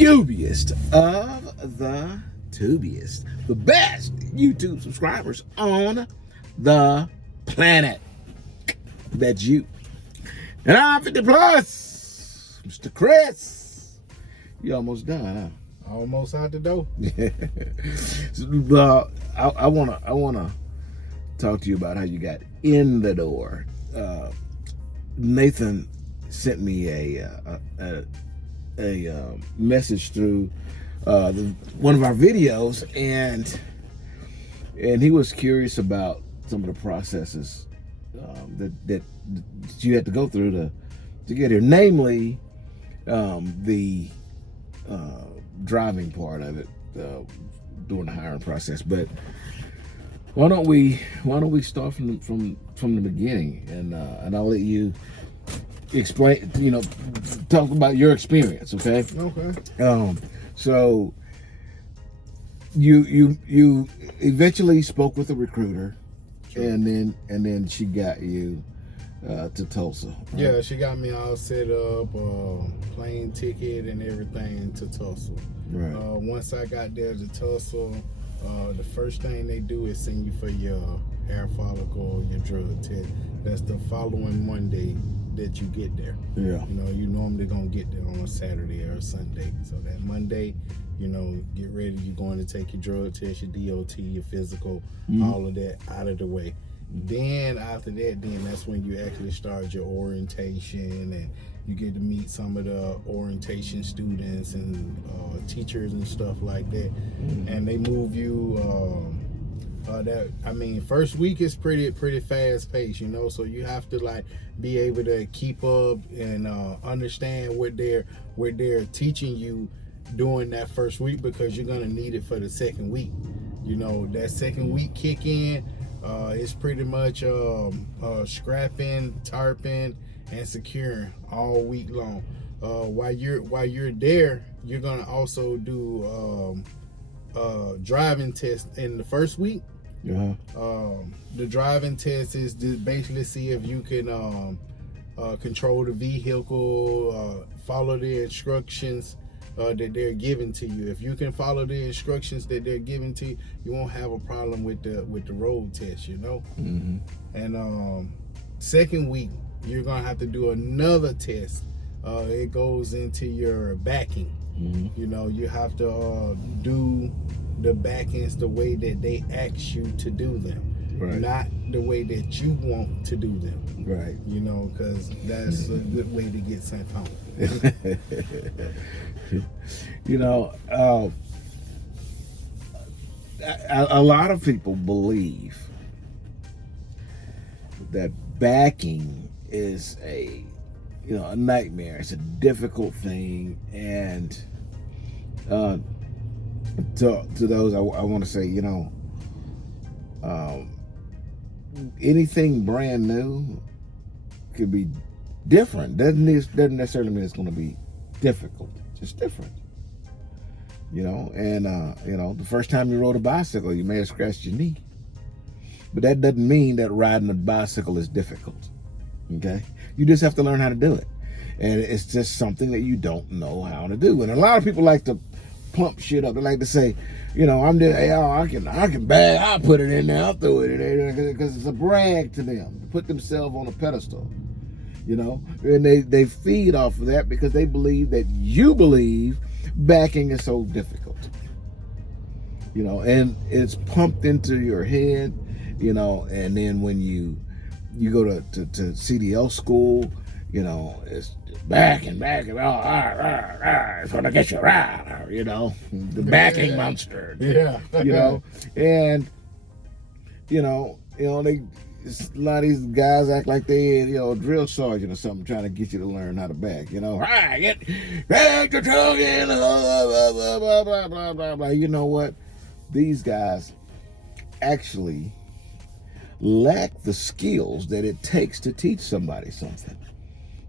tubiest of the tubiest, the best YouTube subscribers on the planet. That's you. And I'm 50 plus, Mr. Chris. You almost done, huh? Almost out the door. I wanna talk to you about how you got in the door. Nathan sent me a message through one of our videos, and he was curious about some of the processes that you had to go through to get here, namely the driving part of it during the hiring process. But why don't we start from the beginning, and I'll let you explain, talk about your experience, okay? Okay. So you eventually spoke with a recruiter, Sure. and then she got you to Tulsa. Right? Yeah, she got me all set up, plane ticket and everything to Tulsa. Right. Once I got there to Tulsa, the first thing they do is send you for your hair follicle, your drug test. That's the following Monday that you get there. Yeah. You normally gonna get there on a Saturday or a Sunday. So that Monday, get ready. You're going to take your drug test, your DOT, your physical, all of that out of the way. Then after that, that's when you actually start your orientation, and you get to meet some of the orientation students and teachers and stuff like that. And they move you. First week is pretty fast paced, so you have to be able to keep up and understand what they're teaching you during that first week, because you're gonna need it for the second week. That second week kick in. It's pretty much scrapping, tarping, and securing all week long. While you're there, you're gonna also do driving test in the first week. The driving test is to basically see if you can control the vehicle, follow the instructions that they're giving to you. If you can follow the instructions that they're giving to you, you won't have a problem with the road test, And second week, you're gonna have to do another test. It goes into your backing. You have to do the backings the way that they ask you to do them, right, not the way that you want to do them, right? Because that's a good way to get sent home. A lot of people believe that backing is a nightmare. It's a difficult thing, and to those, I want to say, anything brand new could be different. Doesn't necessarily mean it's going to be difficult. It's just different. The first time you rode a bicycle, you may have scratched your knee, but that doesn't mean that riding a bicycle is difficult. Okay, you just have to learn how to do it, and it's just something that you don't know how to do. And a lot of people like to plump shit up. They like to say, I can bag. I'll put it in there. I'll throw it in there, because it's a brag to them to put themselves on a pedestal. And they feed off of that because they believe that you believe backing is so difficult. And it's pumped into your head. And then when you go to CDL school, it's back and it's gonna get you right, the backing monster. Yeah. And a lot of these guys act like they a drill sergeant or something, trying to get you to learn how to back. Back the truck in, blah blah blah blah blah. You know what? These guys actually lack the skills that it takes to teach somebody something.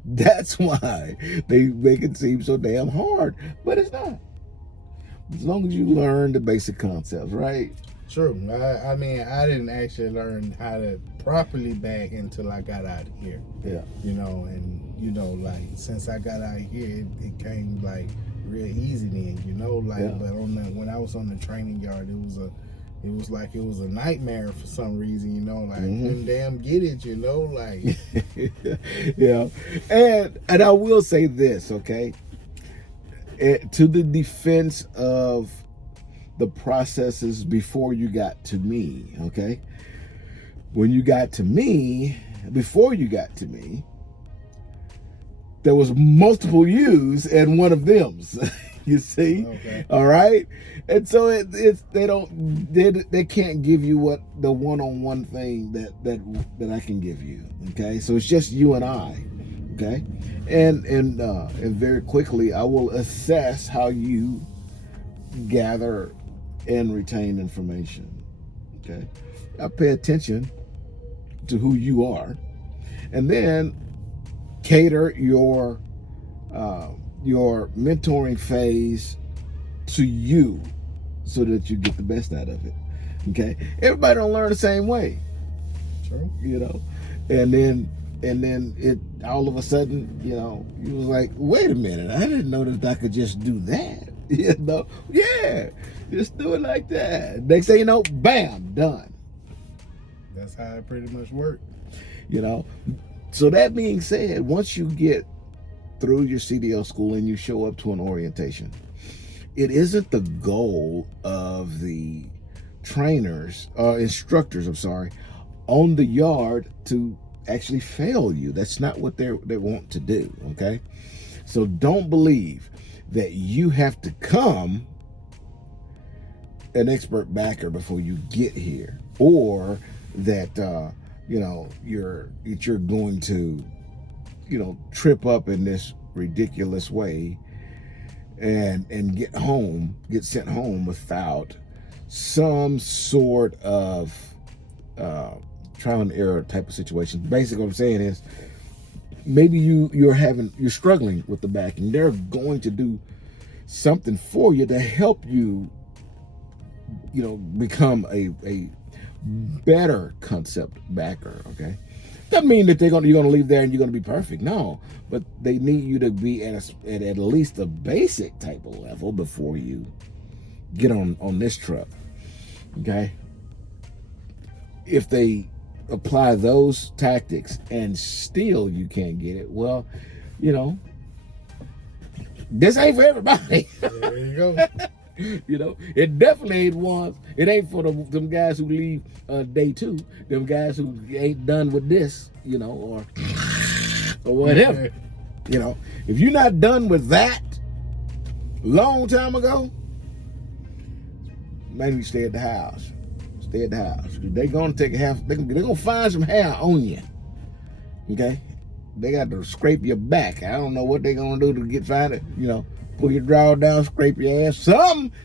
That's why they make it seem so damn hard, but it's not. As long as you learn the basic concepts, right? True. I didn't actually learn how to properly bag until I got out of here. Yeah. And since I got out of here, it came real easy then, you know, like, Yeah. but on the, when I was on the training yard, it was a nightmare for some reason, you know, like, Mhm. couldn't damn get it, you know, like. Yeah. And I will say this, okay? To the defense of the processes before you got to me, okay? When you got to me, before you got to me, there was multiple yous and one of thems. You see? Okay. All right? And so they can't give you what the one-on-one thing that I can give you. Okay? So it's just you and I. Okay? And very quickly I will assess how you gather and retain information. Okay? I pay attention to who you are, and then cater your mentoring phase to you so that you get the best out of it. Okay? Everybody don't learn the same way. True. You know? And then it all of a sudden, you know, you was like, wait a minute, I didn't know that I could just do that. You know? Yeah. Just do it like that. Next thing you know, bam, done. That's how it pretty much worked. You know? So that being said, once you get through your CDL school and you show up to an orientation, it isn't the goal of the trainers, instructors, I'm sorry, on the yard to actually fail you. That's not what they want to do, okay? So don't believe that you have to come an expert backer before you get here, or that you're going to trip up in this ridiculous way and get sent home without some sort of trial and error type of situation. Basically what I'm saying is, maybe you're struggling with the back, and they're going to do something for you to help you become a better concept backer. Okay, doesn't mean that you're gonna leave there and you're gonna be perfect. No, but they need you to be at least a basic type of level before you get on this truck. Okay, if they apply those tactics and still you can't get it, well, this ain't for everybody. There you go. It definitely ain't ones. It ain't for them guys who leave day 2. Them guys who ain't done with this, or whatever. If you're not done with that long time ago, maybe you stay at the house. Stay at the house. They're gonna take they're gonna find some hair on you. Okay? They got to scrape your back. I don't know what they're gonna do to find it. Pull your drawer down, scrape your ass.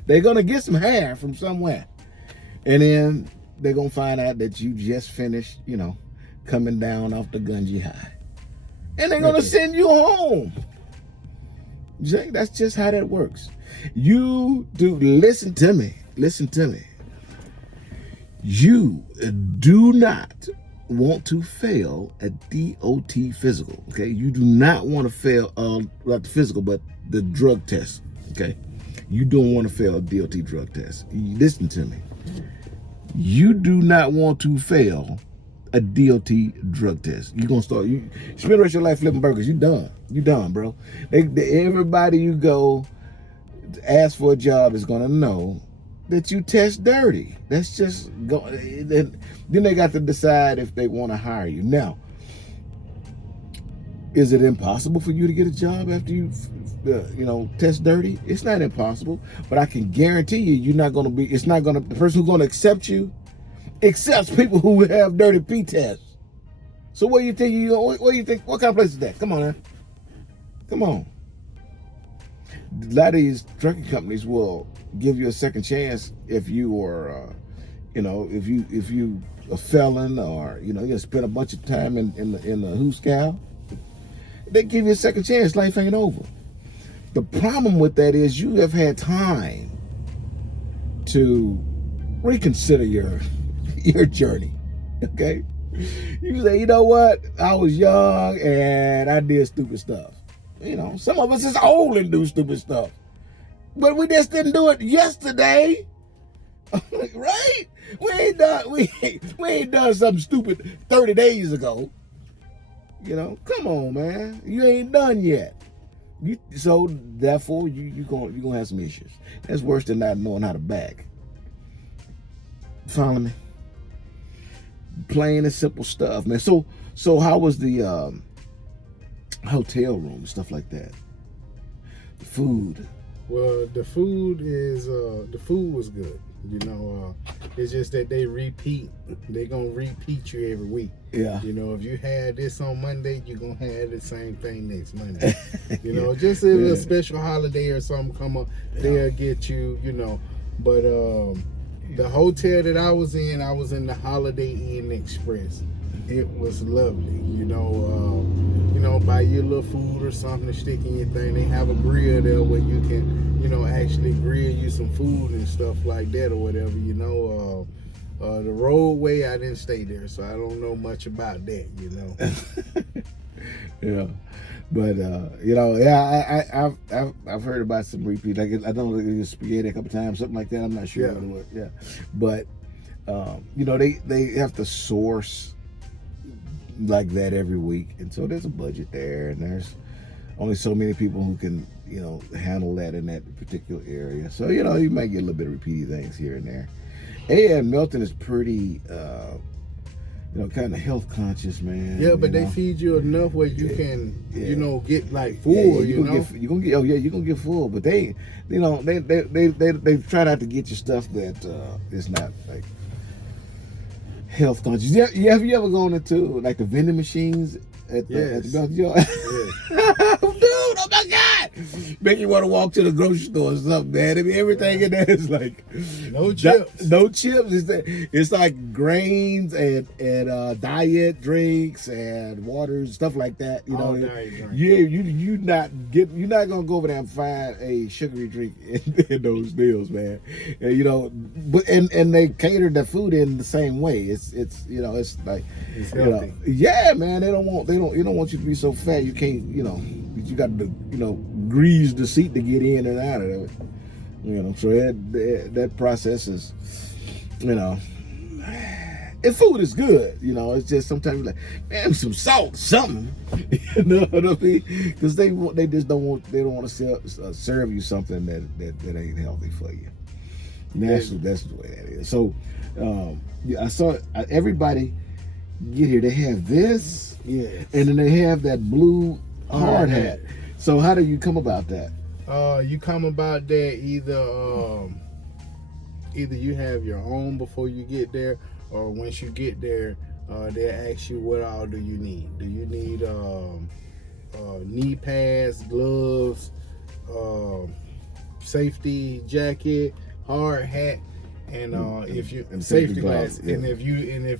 They're gonna get some hair from somewhere. And then they're gonna find out that you just finished, coming down off the Gunji High. And they're gonna send you home. Jay, that's just how that works. You do listen to me. Listen to me. You do not want to fail a DOT physical, okay? You do not want to fail, not the physical, but the drug test, okay? You don't want to fail a DOT drug test. Listen to me. You do not want to fail a DOT drug test. You're going to spend the rest of your life flipping burgers. You done, bro. Everybody you go ask for a job is going to know that you test dirty. That's just then they got to decide if they want to hire you. Now, is it impossible for you to get a job after you test dirty? It's not impossible, but I can guarantee you, the person who's going to accept you accepts people who have dirty P tests. So what do you think? What kind of place is that? Come on, man. Come on. A lot of these trucking companies will give you a second chance if you are, if you a felon, or you spent a bunch of time in the hooscow. They give you a second chance. Life ain't over. The problem with that is you have had time to reconsider your journey. Okay, you say, you know what? I was young and I did stupid stuff. Some of us is old and do stupid stuff. But we just didn't do it yesterday. Right? We ain't done something stupid 30 days ago. You know, come on, man. You ain't done yet. So therefore you gonna have some issues. That's worse than not knowing how to back. Follow me? Plain and simple stuff, man. So how was the hotel room, stuff like that? The food. Well, the food was good. You know, it's just that they gonna repeat you every week. Yeah. You know, if you had this on Monday, you're gonna have the same thing next Monday. You know, just if a special holiday or something come up, they'll get you, you know. But the hotel that I was in the Holiday Inn Express. It was lovely. You know, buy your little food or something to stick in your thing. They have a grill there where you can, you know, actually grill you some food and stuff like that or whatever, you know. The roadway, I didn't stay there, so I don't know much about that, you know. Yeah. But you know, yeah, I've heard about some repeat. Like I don't know, spaghetti a couple times, something like that. I'm not sure what it was. Yeah, but you know, they have to source like that every week, and so there's a budget there, and there's only so many people who can, you know, handle that in that particular area. So you know, you might get a little bit of repeated things here and there. And Melton is pretty. You know, kind of health conscious, man. Yeah, but they feed you enough where you can, you know, get like full. You're gonna get full. But they, you know, they try not to get you stuff that is not like health conscious. Have you ever gone into like the vending machines at the Melton Yard? Yeah. Dude, oh my God! Make you want to walk to the grocery store or something, man. I mean, everything in there is like no chips. No chips. It's like grains and diet drinks and waters, stuff like that. You know, you're not gonna go over there and find a sugary drink in those deals, man. And, you know, but and they cater the food in the same way. It's you know, it's like it's healthy. Yeah, man. They don't want you to be so fat you can't, you know, you got to, you know, grease the seat to get in and out of it. You know, so that process is, you know, and food is good. You know, it's just sometimes you're like, man, some salt, something. You know what I mean? Because they don't want to serve you something that ain't healthy for you. And that's the way that is. So, I saw everybody get here. They have this, and then they have that blue hard hat. So how do you come about that? You come about that either you have your own before you get there, or once you get there, they'll ask you what all do you need. Do you need knee pads, gloves, safety jacket, hard hat, and if you safety glasses. And if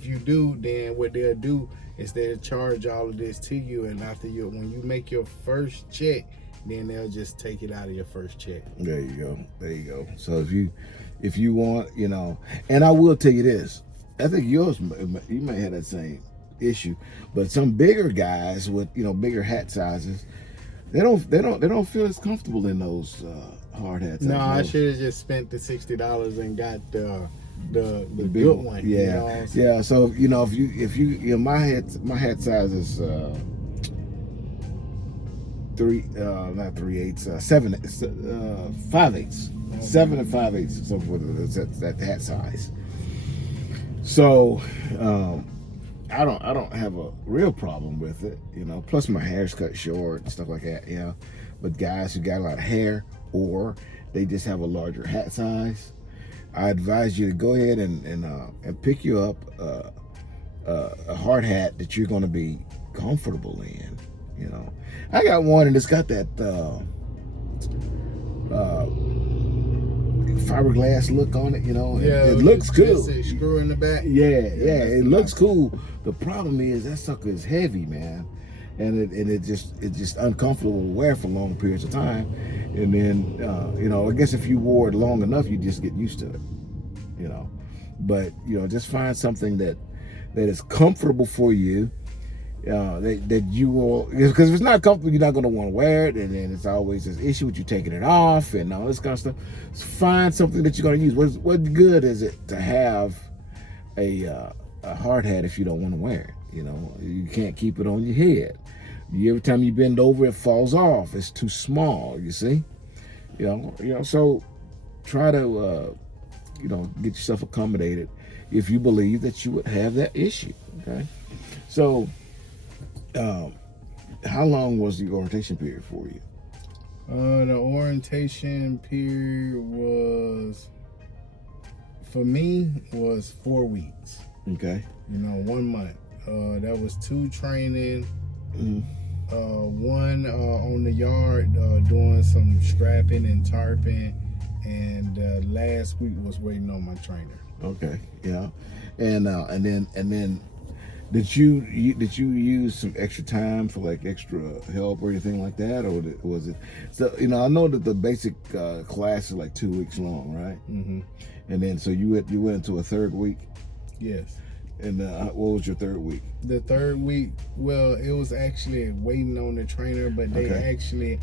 you do, then what they'll do is they'll charge all of this to you, and when you make your first check, then they'll just take it out of your first check. There you go. So if you want, you know, and I will tell you this, I think you might have that same issue, but some bigger guys with, you know, bigger hat sizes, they don't feel as comfortable in those hard hats. No, I should have just spent the $60 and got the big good one. Yeah, you know? Yeah. So you know, if you my hat size is 7 5/8, 7 and 5/8, so forth. That hat size. So I don't have a real problem with it, you know. Plus my hair's cut short and stuff like that, you know. But guys who got a lot of hair or they just have a larger hat size, I advise you to go ahead and pick you up a hard hat that you're going to be comfortable in. You know, I got one and it's got that fiberglass look on it. You know, it looks cool. Screw in the back. Yeah, it looks cool. The problem is that sucker is heavy, man, and it's just uncomfortable to wear for long periods of time. And then you know, I guess if you wore it long enough, you just get used to it. You know, but you know, just find something that is comfortable for you. that you will, because if it's not comfortable, you're not going to want to wear it, and then it's always this issue with you taking it off and all this kind of stuff. So find something that you're going to use. What good is it to have a hard hat if you don't want to wear it? You know, you can't keep it on your head. Every time you bend over, it falls off. It's too small. You see, you know. So try to get yourself accommodated if you believe that you would have that issue. Okay, so. How long was the orientation period for you? The orientation period for me was 4 weeks. Okay. 1 month. That was 2 training. Mm-hmm. One on the yard doing some strapping and tarping, and last week was waiting on my trainer. Okay. Yeah. And then. Did you use some extra time for like extra help or anything like that, or was it? So I know that the basic class is like 2 weeks long, right? Mm-hmm. And then so you went into a third week. Yes. And what was your third week? The third week, well, it was actually waiting on the trainer, but they actually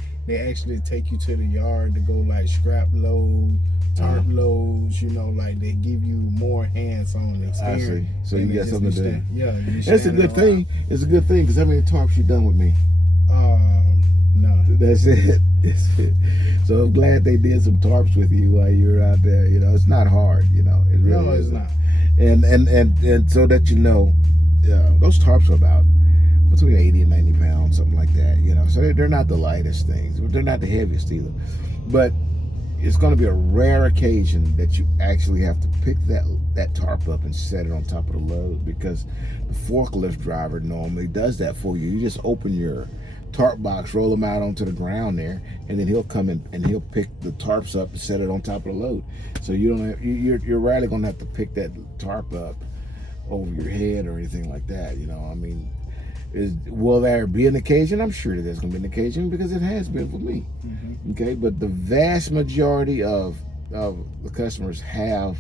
take you to the yard to go like scrap load, tarp loads, like they give you more hands-on experience. I see. So you got something to do. Yeah. That's a good thing. It's a good thing, because how many tarps you done with me? No. That's it. That's it. So I'm glad they did some tarps with you while you were out there. It's not hard. It really No, it's isn't. not. And so that those tarps are about between 80 and 90 pounds, something like that. So they're not the lightest things. They're not the heaviest either. But it's going to be a rare occasion that you actually have to pick that tarp up and set it on top of the load, because the forklift driver normally does that for you. You just open your tarp box, roll them out onto the ground there, and then he'll come in and he'll pick the tarps up and set it on top of the load. So you're rarely going to have to pick that tarp up over your head or anything like that. Will there be an occasion? I'm sure that there's going to be an occasion, because it has been for me. Mm-hmm. Okay, but the vast majority of the customers have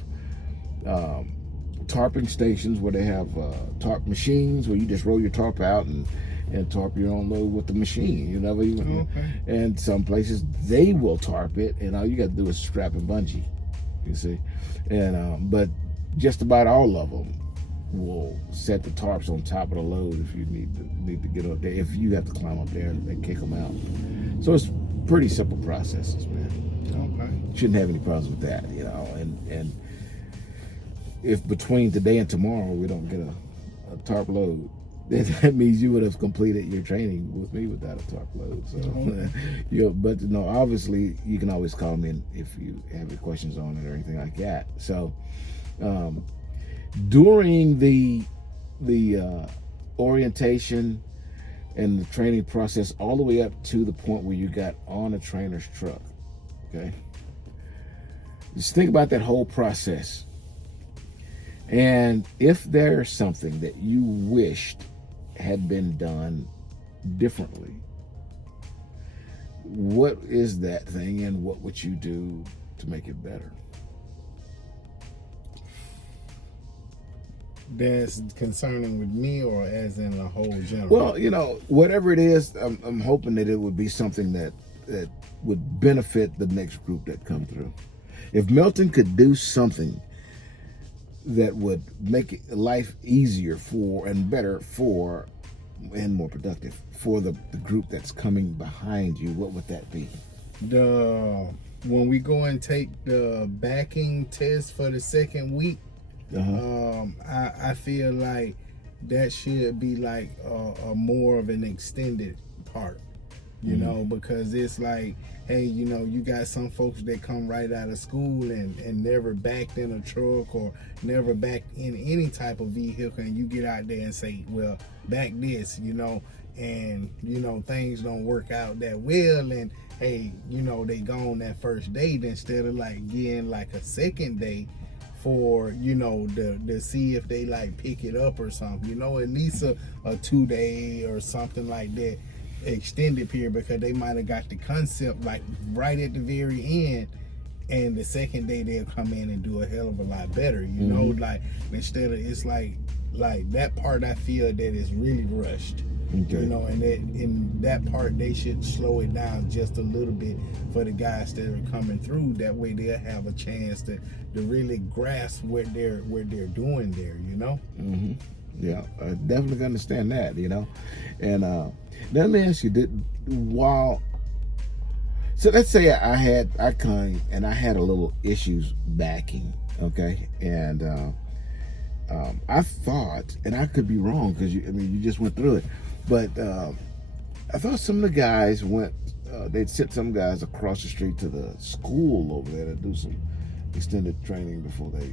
tarping stations where they have tarp machines where you just roll your tarp out and tarp your own load with the machine. Okay. And some places they will tarp it, and all you got to do is strap and bungee. You see, and but just about all of them will set the tarps on top of the load if you need to get up there. If you have to climb up there and kick them out, so it's pretty simple processes, man. Okay. Shouldn't have any problems with that, and if between today and tomorrow we don't get a tarp load, that means you would have completed your training with me without a tarp load. So, but no, obviously you can always call me if you have any questions on it or anything like that. So, during the orientation and the training process, all the way up to the point where you got on a trainer's truck, okay? Just think about that whole process. And if there's something that you wished had been done differently, what is that thing, and what would you do to make it better? That's concerning with me, or as in the whole general? Well, whatever it is, I'm hoping that it would be something that would benefit the next group that come through. If Melton could do something that would make life easier and better and more productive for the group that's coming behind you, what would that be? When we go and take the backing test for the second week, I feel like that should be like a more of an extended part, because it's like, hey, you got some folks that come right out of school and never backed in a truck or never backed in any type of vehicle, and you get out there and say, well, back this, and things don't work out that well, and hey, they gone that first day, instead of like getting like a second day for to see if they like pick it up or something, at least a 2-day or something like that, extended period, because they might have got the concept like right at the very end, and the second day they'll come in and do a hell of a lot better, like instead of, it's like that part I feel that is really rushed. Okay. You know, and in that part they should slow it down just a little bit for the guys that are coming through. That way they'll have a chance to really grasp what they're doing there, you know. Mm-hmm. Yeah, I definitely understand that, you know. And let me ask you, so let's say I had a little issues backing, okay, and I thought, and I could be wrong because you just went through it, but I thought some of the guys they'd sent some guys across the street to the school over there to do some extended training before they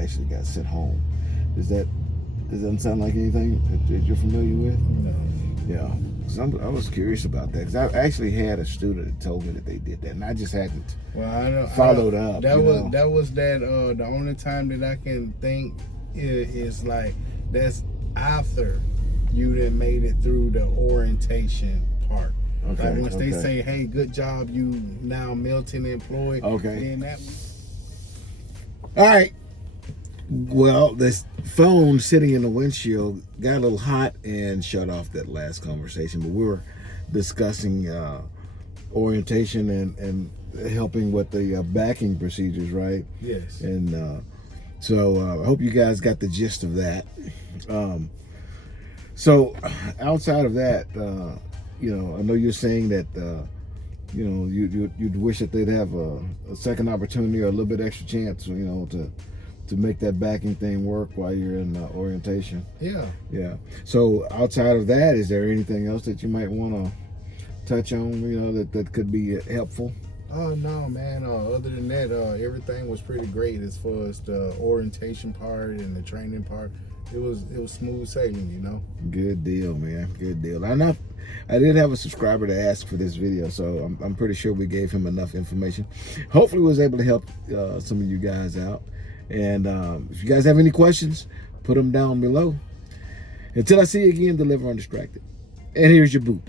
actually got sent home. Does that sound like anything that you're familiar with? No. Yeah. I was curious about that because I actually had a student that told me that they did that, and I just hadn't followed up. That was the only time that I can think is like that's after you done made it through the orientation part. Okay. Like once they say, "Hey, good job, you now Melton employee." Okay. Then that. All right. Well, this phone sitting in the windshield got a little hot and shut off that last conversation. But we were discussing orientation and helping with the backing procedures, right? Yes. And so I hope you guys got the gist of that. So outside of that, I know you're saying that you'd wish that they'd have a second opportunity or a little bit extra chance, to make that backing thing work while you're in orientation. Yeah. Yeah. So outside of that, is there anything else that you might want to touch on, that could be helpful? Oh no, man. Other than that, everything was pretty great as far as the orientation part and the training part. It was smooth sailing, Good deal, man. Good deal. I did have a subscriber to ask for this video, so I'm pretty sure we gave him enough information. Hopefully, we was able to help some of you guys out. And if you guys have any questions, put them down below. Until I see you again, deliver undistracted. And here's your boop.